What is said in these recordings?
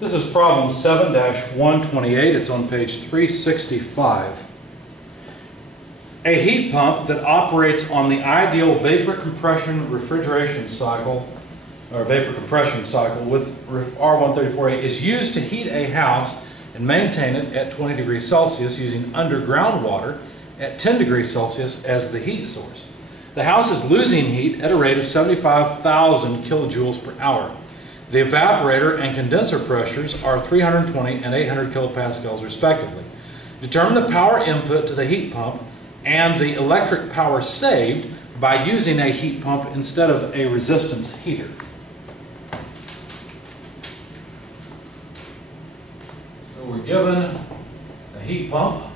This is problem 7-128. It's on page 365. A heat pump that operates on the ideal vapor compression refrigeration cycle, or vapor compression cycle with R134A is used to heat a house and maintain it at 20 degrees Celsius using underground water at 10 degrees Celsius as the heat source. The house is losing heat at a rate of 75,000 kilojoules per hour. The evaporator and condenser pressures are 320 and 800 kilopascals respectively. Determine the power input to the heat pump and the electric power saved by using a heat pump instead of a resistance heater. So we're given a heat pump,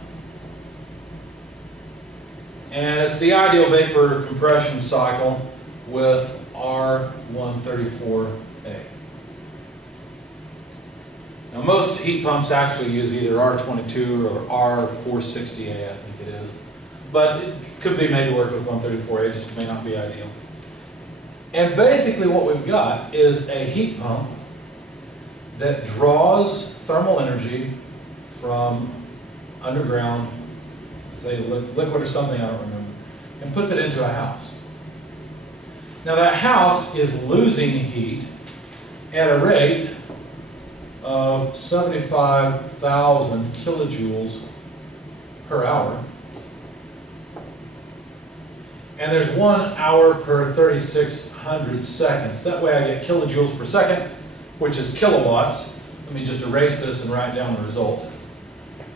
and it's the ideal vapor compression cycle with R134A. Now most heat pumps actually use either R22 or R460A, I think it is. But it could be made to work with 134A, just may not be ideal. And basically what we've got is a heat pump that draws thermal energy from underground, say liquid or something, I don't remember, and puts it into a house. Now that house is losing heat at a rate of 75,000 kilojoules per hour. And there's 1 hour per 3,600 seconds. That way I get kilojoules per second, which is kilowatts. Let me just erase this and write down the result.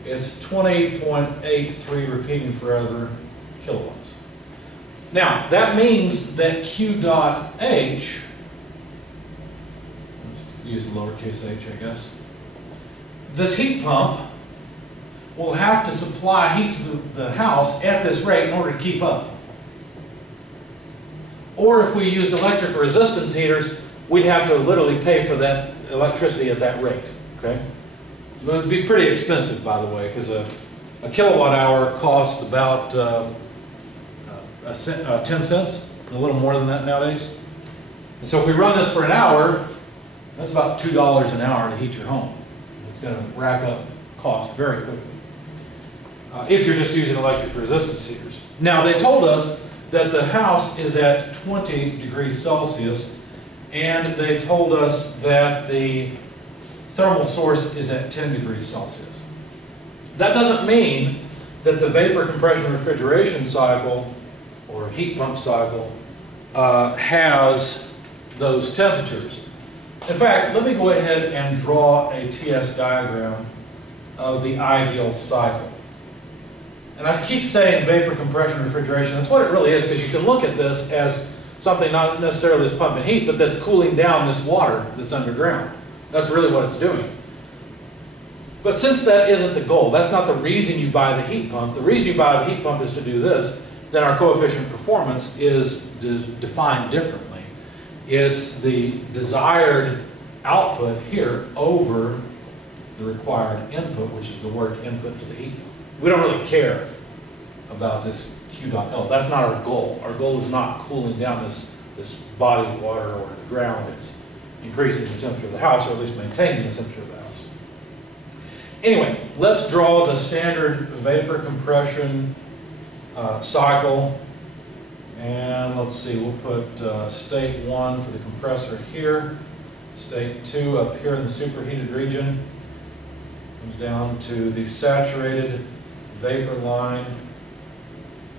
It's 20.83 repeating forever kilowatts. Now, that means that Q dot H, let's use the lowercase h, I guess, this heat pump will have to supply heat to the house at this rate in order to keep up. Or if we used electric resistance heaters, we'd have to literally pay for that electricity at that rate. Okay? It would be pretty expensive, by the way, because a kilowatt hour costs about 10 cents, a little more than that nowadays. And so if we run this for an hour, that's about $2 an hour to heat your home. It's going to rack up cost very quickly if you're just using electric resistance heaters. Now, they told us that the house is at 20 degrees Celsius, and they told us that the thermal source is at 10 degrees Celsius. That doesn't mean that the vapor compression refrigeration cycle or heat pump cycle has those temperatures. In fact, let me go ahead and draw a TS diagram of the ideal cycle. And I keep saying vapor compression refrigeration. That's what it really is, because you can look at this as something not necessarily that's pumping heat, but that's cooling down this water that's underground. That's really what it's doing. But since that isn't the goal, that's not the reason you buy the heat pump. The reason you buy the heat pump is to do this, then our coefficient performance is defined differently. It's the desired output here over the required input, which is the work input to the heat pump. We don't really care about this Q dot L. That's not our goal. Our goal is not cooling down this body of water or the ground. It's increasing the temperature of the house, or at least maintaining the temperature of the house. Anyway, let's draw the standard vapor compression cycle. And let's see, we'll put state 1 for the compressor here, state 2 up here in the superheated region. Comes down to the saturated vapor line,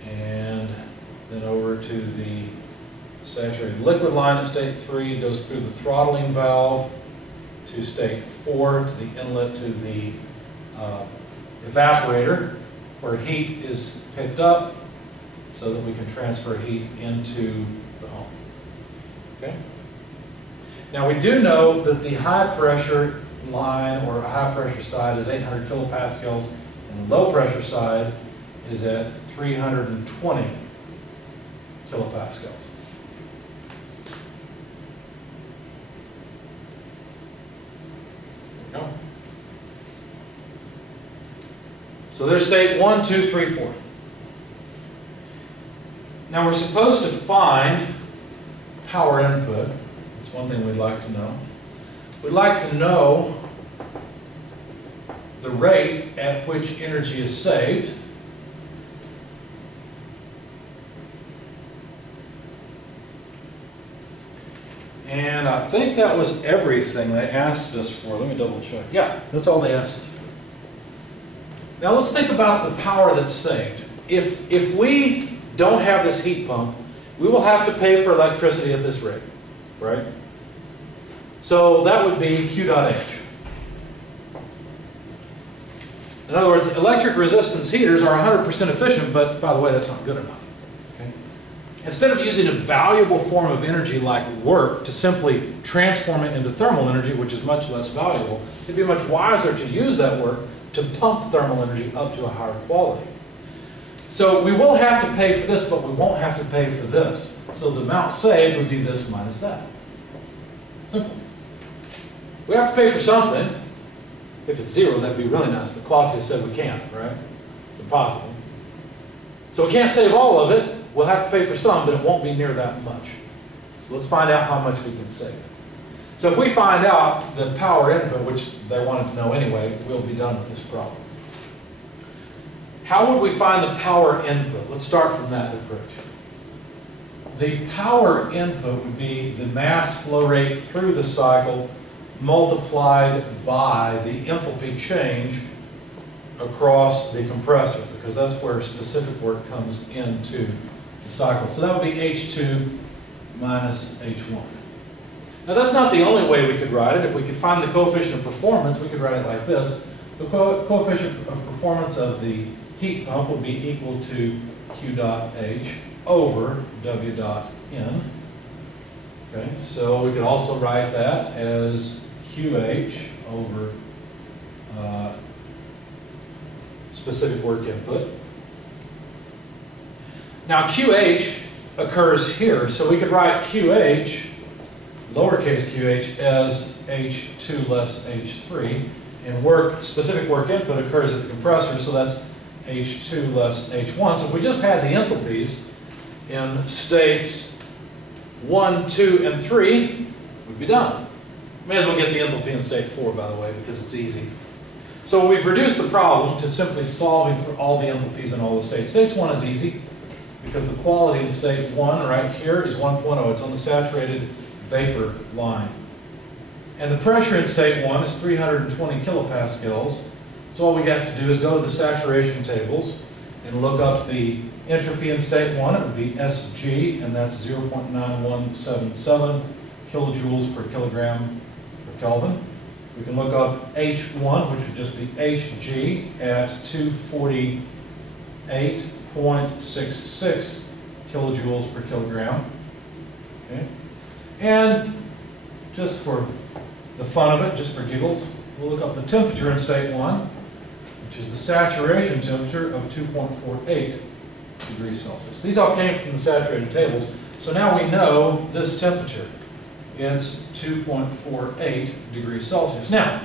and then over to the saturated liquid line at state 3, goes through the throttling valve to state 4, to the inlet to the evaporator, where heat is picked up so that we can transfer heat into the home. Okay? Now we do know that the high pressure line or a high pressure side is 800 kilopascals, and the low pressure side is at 320 kilopascals. There we go. So there's state 1, 2, 3, 4. Now we're supposed to find power input. That's one thing we'd like to know. We'd like to know the rate at which energy is saved. And I think that was everything they asked us for. Let me double check. Yeah, that's all they asked us for. Now let's think about the power that's saved. If we don't have this heat pump, we will have to pay for electricity at this rate, right? So that would be Q dot H. In other words, electric resistance heaters are 100% efficient, but by the way, that's not good enough. Okay? Instead of using a valuable form of energy like work to simply transform it into thermal energy, which is much less valuable, it'd be much wiser to use that work to pump thermal energy up to a higher quality. So we will have to pay for this, but we won't have to pay for this. So the amount saved would be this minus that. Simple. We have to pay for something. If it's zero, that'd be really nice, but Clausius said we can't, right? It's impossible. So we can't save all of it. We'll have to pay for some, but it won't be near that much. So let's find out how much we can save. So if we find out the power input, which they wanted to know anyway, we'll be done with this problem. How would we find the power input? Let's start from that approach. The power input would be the mass flow rate through the cycle multiplied by the enthalpy change across the compressor, because that's where specific work comes into the cycle. So that would be H2 minus H1. Now that's not the only way we could write it. If we could find the coefficient of performance, we could write it like this. The coefficient of performance of the heat pump would be equal to Q dot H over W dot N. Okay, so we could also write that as QH over specific work input. Now QH occurs here, so we could write QH, lowercase qh, as H2 less H3, and specific work input occurs at the compressor, so that's H2 less H1. So if we just had the enthalpies in states 1, 2, and 3, we'd be done. May as well get the enthalpy in state 4, by the way, because it's easy. So we've reduced the problem to simply solving for all the enthalpies in all the states. Stage 1 is easy, because the quality in state 1 right here is 1.0. It's on the saturated vapor line. And the pressure in state 1 is 320 kilopascals. So all we have to do is go to the saturation tables and look up the entropy in state 1. It would be Sg, and that's 0.9177 kilojoules per kilogram per Kelvin. We can look up H1, which would just be Hg at 248.66 kilojoules per kilogram. Okay. And just for the fun of it, just for giggles, we'll look up the temperature in state 1, which is the saturation temperature of 2.48 degrees Celsius. These all came from the saturated tables, so now we know this temperature. It's 2.48 degrees Celsius. Now,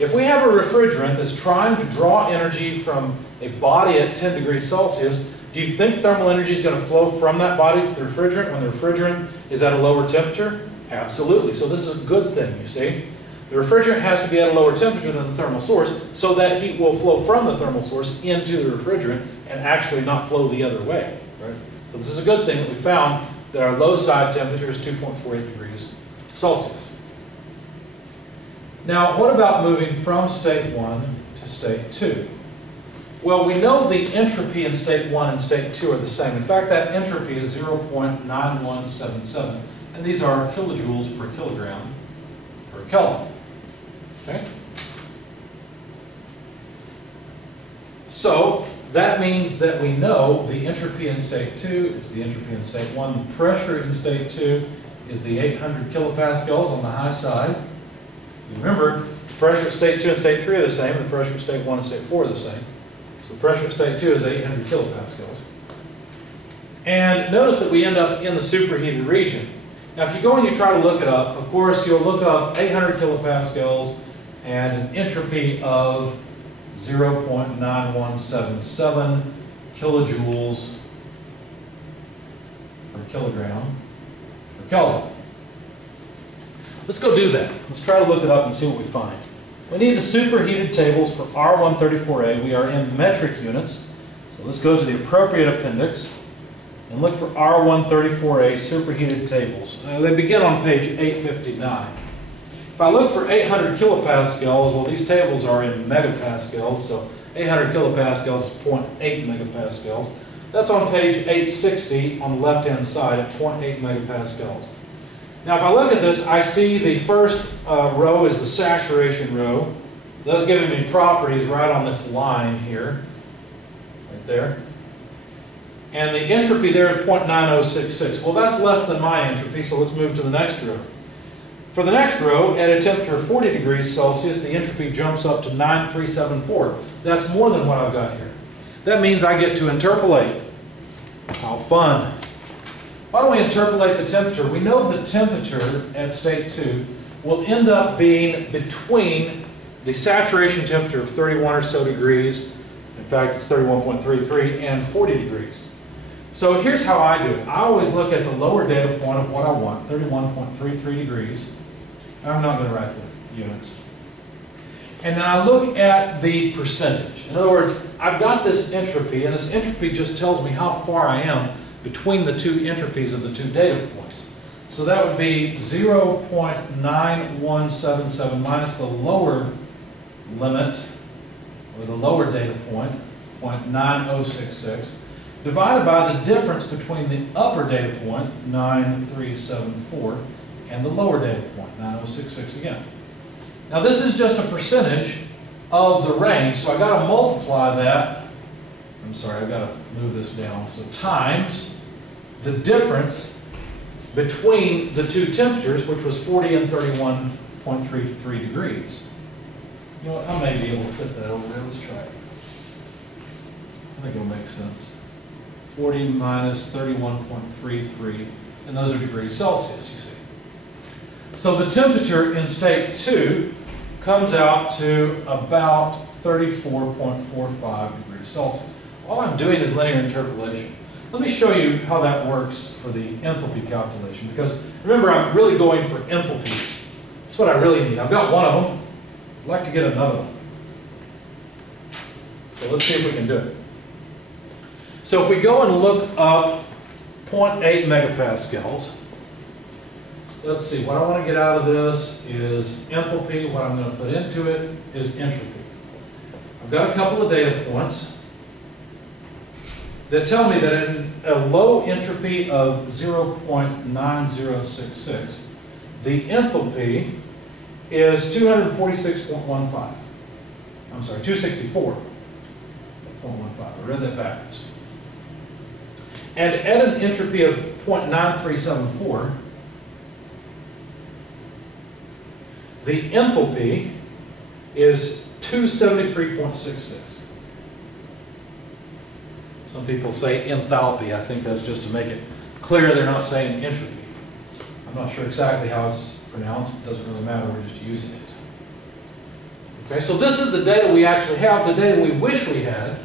if we have a refrigerant that's trying to draw energy from a body at 10 degrees Celsius, do you think thermal energy is going to flow from that body to the refrigerant when the refrigerant is at a lower temperature? Absolutely. So this is a good thing, you see. The refrigerant has to be at a lower temperature than the thermal source so that heat will flow from the thermal source into the refrigerant and actually not flow the other way. Right? So this is a good thing that we found that our low side temperature is 2.48 degrees Celsius. Now, what about moving from state 1 to state 2? Well, we know the entropy in state 1 and state 2 are the same. In fact, that entropy is 0.9177, and these are kilojoules per kilogram per Kelvin. Okay? So, that means that we know the entropy in state 2 is the entropy in state 1. The pressure in state 2 is the 800 kilopascals on the high side. Remember, the pressure at state 2 and state 3 are the same, and the pressure at state 1 and state 4 are the same. So the pressure at state 2 is 800 kilopascals. And notice that we end up in the superheated region. Now if you go and you try to look it up, of course you'll look up 800 kilopascals and an entropy of 0.9177 kilojoules per kilogram per Kelvin. Let's go do that. Let's try to look it up and see what we find. We need the superheated tables for R134A. We are in metric units. So let's go to the appropriate appendix and look for R134A superheated tables. They begin on page 859. If I look for 800 kilopascals, well, these tables are in megapascals, so 800 kilopascals is 0.8 megapascals. That's on page 860 on the left-hand side at 0.8 megapascals. Now, if I look at this, I see the first row is the saturation row. That's giving me properties right on this line here, right there. And the entropy there is 0.9066. Well, that's less than my entropy, so let's move to the next row. For the next row, at a temperature of 40 degrees Celsius, the entropy jumps up to 9374. That's more than what I've got here. That means I get to interpolate. How fun. Why don't we interpolate the temperature? We know the temperature at state 2 will end up being between the saturation temperature of 31 or so degrees, in fact it's 31.33, and 40 degrees. So here's how I do it. I always look at the lower data point of what I want, 31.33 degrees. I'm not going to write the units. And then I look at the percentage. In other words, I've got this entropy, and this entropy just tells me how far I am between the two entropies of the two data points. So that would be 0.9177 minus the lower limit, or the lower data point, 0.9066, divided by the difference between the upper data point, 9374, and the lower data point, 9066 again. Now this is just a percentage of the range, so I've got to multiply that. I'm sorry, I've got to move this down. So times the difference between the two temperatures, which was 40 and 31.33 degrees. You know what, I may be able to fit that over there. Let's try it. I think it'll make sense. 40 minus 31.33, and those are degrees Celsius, you see. So the temperature in state 2 comes out to about 34.45 degrees Celsius. All I'm doing is linear interpolation. Let me show you how that works for the enthalpy calculation, because remember, I'm really going for enthalpies. That's what I really need. I've got one of them. I'd like to get another one. So let's see if we can do it. So if we go and look up 0.8 megapascals, let's see, what I want to get out of this is enthalpy. What I'm going to put into it is entropy. I've got a couple of data points that tell me that in a low entropy of 0.9066, the enthalpy is 246.15. I'm sorry, 264.15. I read that backwards. And at an entropy of 0.9374, the enthalpy is 273.66. Some people say enthalpy. I think that's just to make it clear they're not saying entropy. I'm not sure exactly how it's pronounced. It doesn't really matter. We're just using it. Okay, so this is the data we actually have. The data we wish we had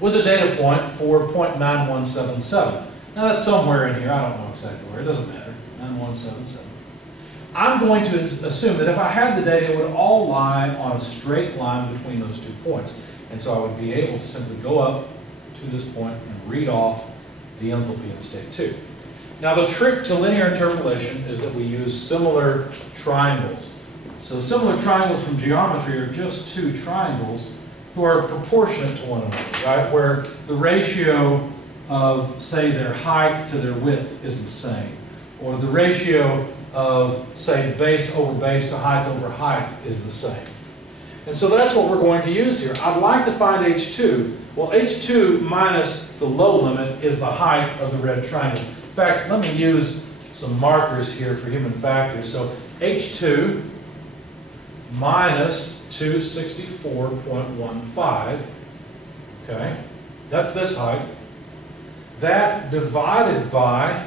was a data point for 0.9177. Now that's somewhere in here. I don't know exactly where. It doesn't matter. 9177. I'm going to assume that if I had the data, it would all lie on a straight line between those 2 points. And so I would be able to simply go up to this point and read off the enthalpy in state 2. Now the trick to linear interpolation is that we use similar triangles. So similar triangles from geometry are just 2 triangles who are proportionate to one another, right? Where the ratio of, say, their height to their width is the same. Or the ratio of, say, base over base to height over height is the same. And so that's what we're going to use here. I'd like to find H2. Well, H2 minus the low limit is the height of the red triangle. In fact, let me use some markers here for human factors. So H2 minus 264.15, okay, that's this height. That divided by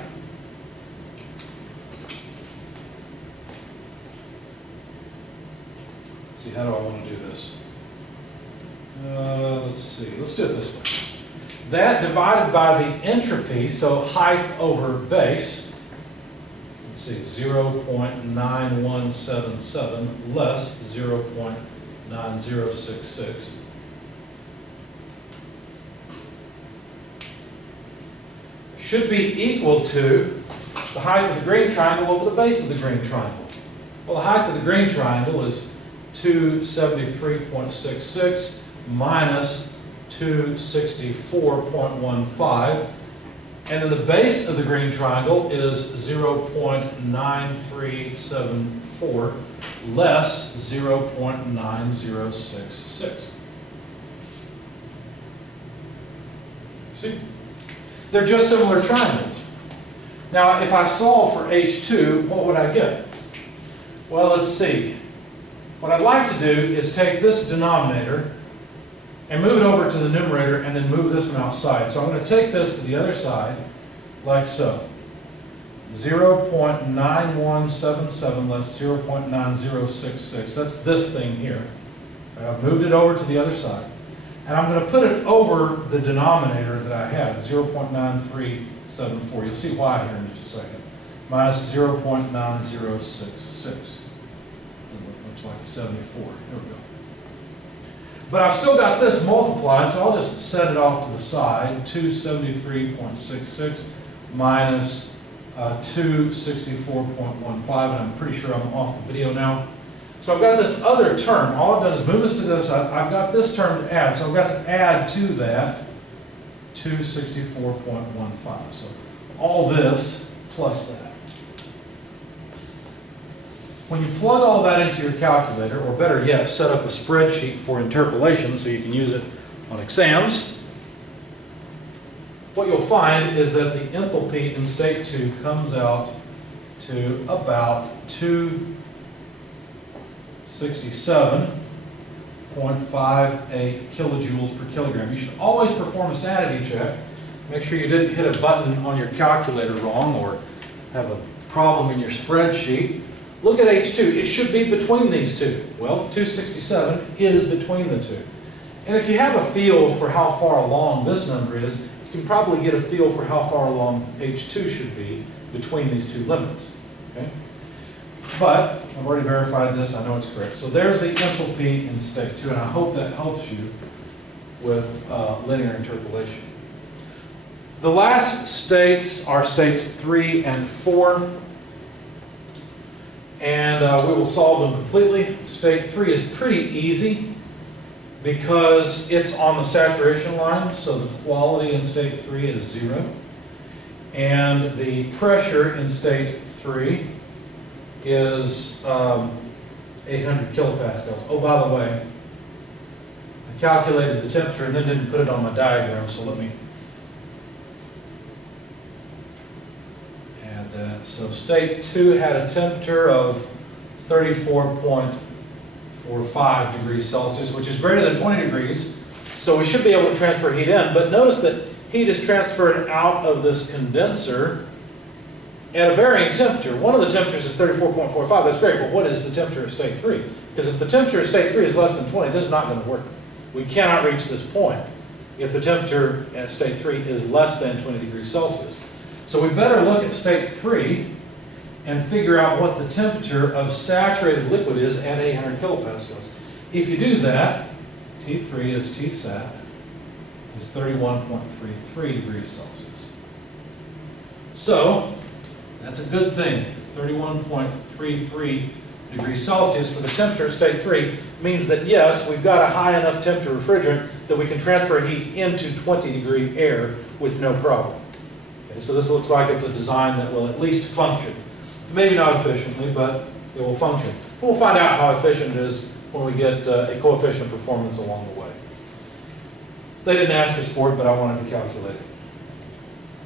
let's see, how do I want to do this? Let's see, let's do it this way. That divided by the entropy, so height over base, let's see, 0.9177 less 0.9066. 9066. Should be equal to the height of the green triangle over the base of the green triangle. Well, the height of the green triangle is 273.66 minus 264.15, and then the base of the green triangle is 0.9374 less 0.9066. See? They're just similar triangles. Now, if I solve for H2, what would I get? Well, let's see. What I'd like to do is take this denominator and move it over to the numerator and then move this one outside. So I'm going to take this to the other side like so. 0.9177 less 0.9066. That's this thing here. I've moved it over to the other side. And I'm going to put it over the denominator that I had, 0.9374. You'll see why here in just a second. Minus 0.9066. Looks like a 74. Here we go. But I've still got this multiplied, so I'll just set it off to the side. 273.66 minus 264.15, and I'm pretty sure I'm off the video now. So I've got this other term. All I've done is move this to this. I've got this term to add, so I've got to add to that 264.15. So all this plus that. When you plug all that into your calculator, or better yet, set up a spreadsheet for interpolation so you can use it on exams, what you'll find is that the enthalpy in state 2 comes out to about 267.58 kilojoules per kilogram. You should always perform a sanity check. Make sure you didn't hit a button on your calculator wrong or have a problem in your spreadsheet. Look at H2. It should be between these two. Well, 267 is between the two. And if you have a feel for how far along this number is, you can probably get a feel for how far along H2 should be between these two limits. Okay? But I've already verified this. I know it's correct. So there's the enthalpy in state 2, and I hope that helps you with linear interpolation. The last states are states 3 and 4. And we will solve them completely. State 3 is pretty easy because it's on the saturation line, so the quality in state 3 is 0. And the pressure in state 3 is 800 kilopascals. Oh, by the way, I calculated the temperature and then didn't put it on my diagram, so let me add that. So state 2 had a temperature of 34.45 degrees Celsius, which is greater than 20 degrees. So we should be able to transfer heat in, but notice that heat is transferred out of this condenser at a varying temperature. One of the temperatures is 34.45. That's great, but what is the temperature at state 3? Because if the temperature at state 3 is less than 20, this is not going to work. We cannot reach this point if the temperature at state 3 is less than 20 degrees Celsius. So we better look at state 3 and figure out what the temperature of saturated liquid is at 800 kilopascals. If you do that, T3 is Tsat, is 31.33 degrees Celsius. So, that's a good thing. 31.33 degrees Celsius for the temperature at state 3 means that, yes, we've got a high enough temperature refrigerant that we can transfer heat into 20-degree air with no problem. Okay, so this looks like it's a design that will at least function. Maybe not efficiently, but it will function. We'll find out how efficient it is when we get a coefficient of performance along the way. They didn't ask us for it, but I wanted to calculate it.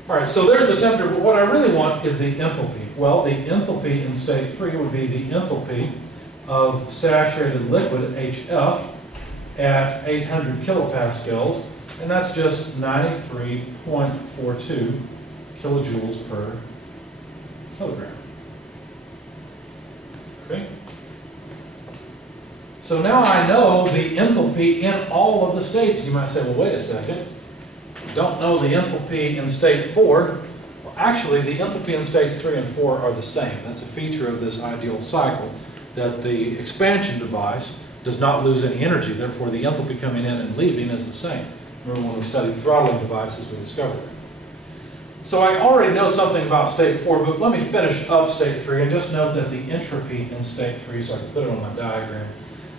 All right, so there's the temperature, but what I really want is the enthalpy. Well, the enthalpy in state 3 would be the enthalpy of saturated liquid, HF, at 800 kilopascals, and that's just 93.42 kilojoules per kilogram. Okay? So now I know the enthalpy in all of the states. You might say, well, wait a second. You don't know the enthalpy in state 4. Well, actually, the enthalpy in states 3 and 4 are the same. That's a feature of this ideal cycle, that the expansion device does not lose any energy. Therefore, the enthalpy coming in and leaving is the same. Remember when we studied throttling devices, we discovered it. So I already know something about state 4, but let me finish up state 3 and just note that the entropy in state 3, so I can put it on my diagram.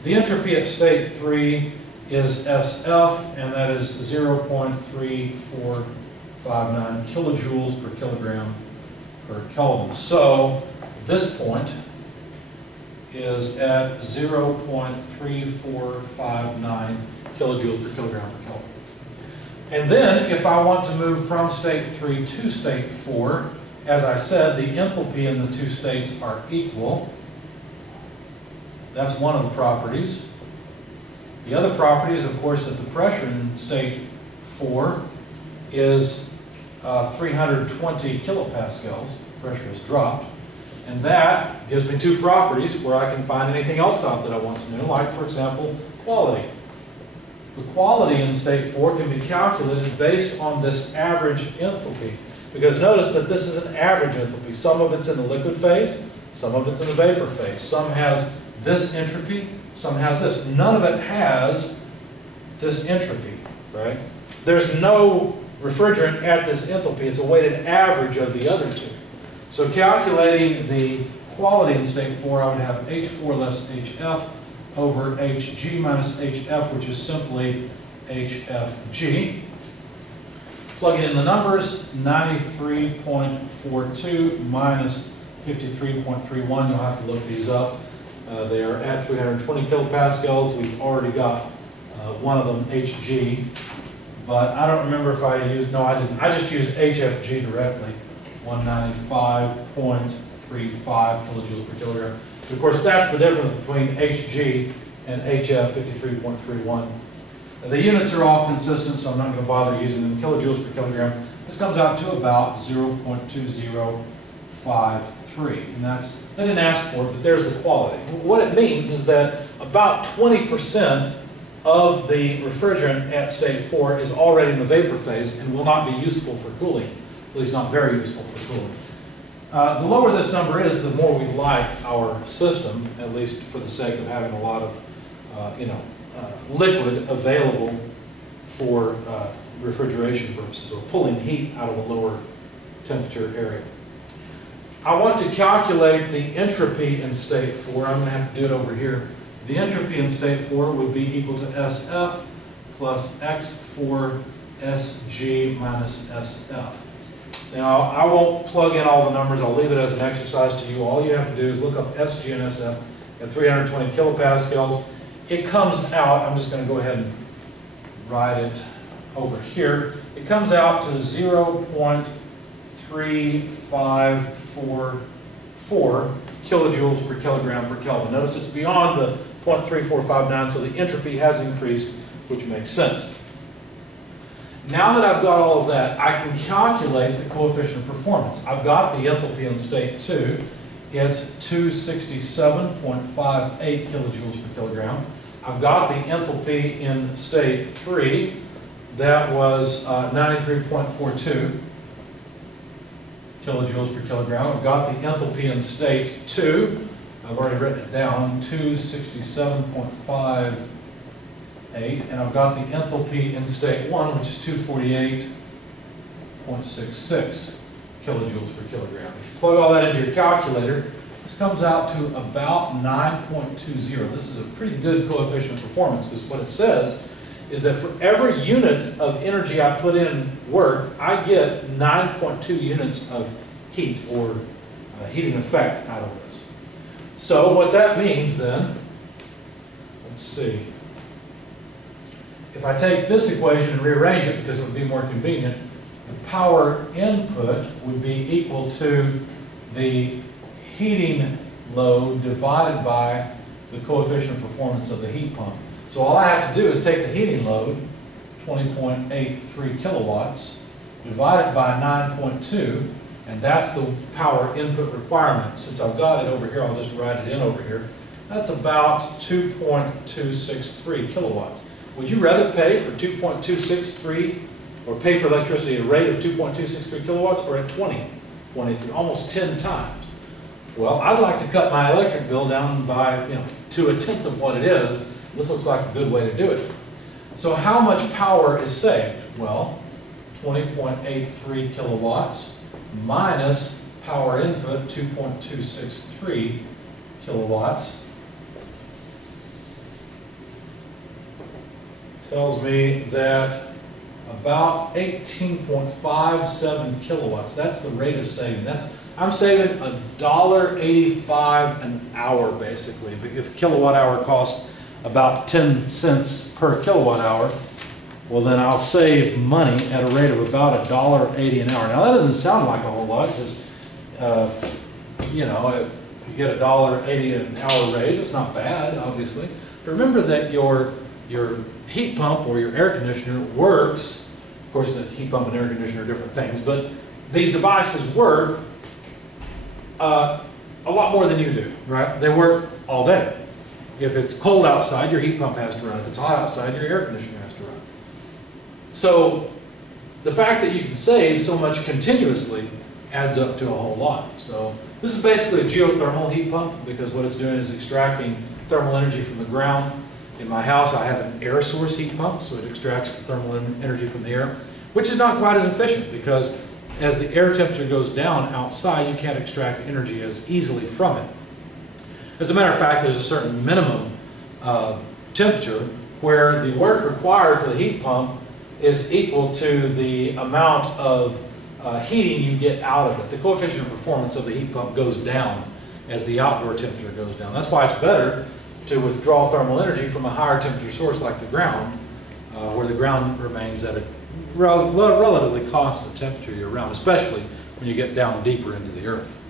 The entropy at state 3 is SF, and that is 0.3459 kilojoules per kilogram per Kelvin. So this point is at 0.3459 kilojoules per kilogram per Kelvin. And then, if I want to move from state 3 to state 4, as I said, the enthalpy in the two states are equal. That's one of the properties. The other property is, of course, that the pressure in state 4 is 320 kilopascals. Pressure has dropped. And that gives me two properties where I can find anything else out that I want to know, like, for example, quality. The quality in state 4 can be calculated based on this average enthalpy. Because notice that this is an average enthalpy. Some of it's in the liquid phase, some of it's in the vapor phase. Some has this entropy, some has this. None of it has this entropy, right? There's no refrigerant at this enthalpy. It's a weighted average of the other two. So calculating the quality in state 4, I would have H4 less HF over Hg minus Hf, which is simply HFG. Plugging in the numbers, 93.42 minus 53.31. You'll have to look these up. They are at 320 kilopascals. We've already got one of them, Hg. But I don't remember if I used, no, I didn't. I just used HFG directly, 195.35 kilojoules per kilogram. Of course, that's the difference between Hg and HF, 53.31. The units are all consistent, so I'm not going to bother using them. Kilojoules per kilogram. This comes out to about 0.2053. And that's, they didn't ask for it, but there's the quality. What it means is that about 20% of the refrigerant at state 4 is already in the vapor phase and will not be useful for cooling, at least not very useful for cooling. The lower this number is, the more we like our system, at least for the sake of having a lot of liquid available for refrigeration purposes, or pulling heat out of a lower temperature area. I want to calculate the entropy in state 4. I'm going to have to do it over here. The entropy in state 4 would be equal to SF plus X4 SG minus SF. Now, I won't plug in all the numbers. I'll leave it as an exercise to you. All you have to do is look up SG and SF at 320 kilopascals. It comes out, I'm just going to go ahead and write it over here. It comes out to 0.3544 kilojoules per kilogram per Kelvin. Notice it's beyond the 0.3459, so the entropy has increased, which makes sense. Now that I've got all of that, I can calculate the coefficient of performance. I've got the enthalpy in state 2. It's 267.58 kilojoules per kilogram. I've got the enthalpy in state 3. That was 93.42 kilojoules per kilogram. I've got the enthalpy in state 2. I've already written it down, 267.58. And I've got the enthalpy in state 1, which is 248.66 kilojoules per kilogram. If you plug all that into your calculator, this comes out to about 9.20. This is a pretty good coefficient of performance, because what it says is that for every unit of energy I put in work, I get 9.2 units of heat, or heating effect, out of this. So what that means then, let's see. If I take this equation and rearrange it, because it would be more convenient, the power input would be equal to the heating load divided by the coefficient of performance of the heat pump. So all I have to do is take the heating load, 20.83 kilowatts, divide it by 9.2, and that's the power input requirement. Since I've got it over here, I'll just write it in over here. That's about 2.263 kilowatts. Would you rather pay for 2.263, or pay for electricity at a rate of 2.263 kilowatts, or at 20.83, almost 10 times? Well, I'd like to cut my electric bill down by, to 1/10 of what it is, This looks like a good way to do it. So how much power is saved? Well, 20.83 kilowatts minus power input 2.263 kilowatts tells me that about 18.57 kilowatts. That's the rate of saving. I'm saving $1.85 an hour basically. If a kilowatt hour costs about 10 cents per kilowatt hour, well then I'll save money at a rate of about $1.80 an hour. Now that doesn't sound like a whole lot because, you know, if you get a $1.80 an hour raise, it's not bad, obviously. But remember that your heat pump or your air conditioner works. Of course, the heat pump and air conditioner are different things, but these devices work a lot more than you do, right? They work all day. If it's cold outside, your heat pump has to run. If it's hot outside, your air conditioner has to run. So the fact that you can save so much continuously adds up to a whole lot. So this is basically a geothermal heat pump because what it's doing is extracting thermal energy from the ground. In my house, I have an air source heat pump, so it extracts the thermal energy from the air, which is not quite as efficient because as the air temperature goes down outside, you can't extract energy as easily from it. As a matter of fact, there's a certain minimum temperature where the work required for the heat pump is equal to the amount of heating you get out of it. The coefficient of performance of the heat pump goes down as the outdoor temperature goes down. That's why it's better to withdraw thermal energy from a higher temperature source like the ground, where the ground remains at a relatively constant temperature year-round, especially when you get down deeper into the earth.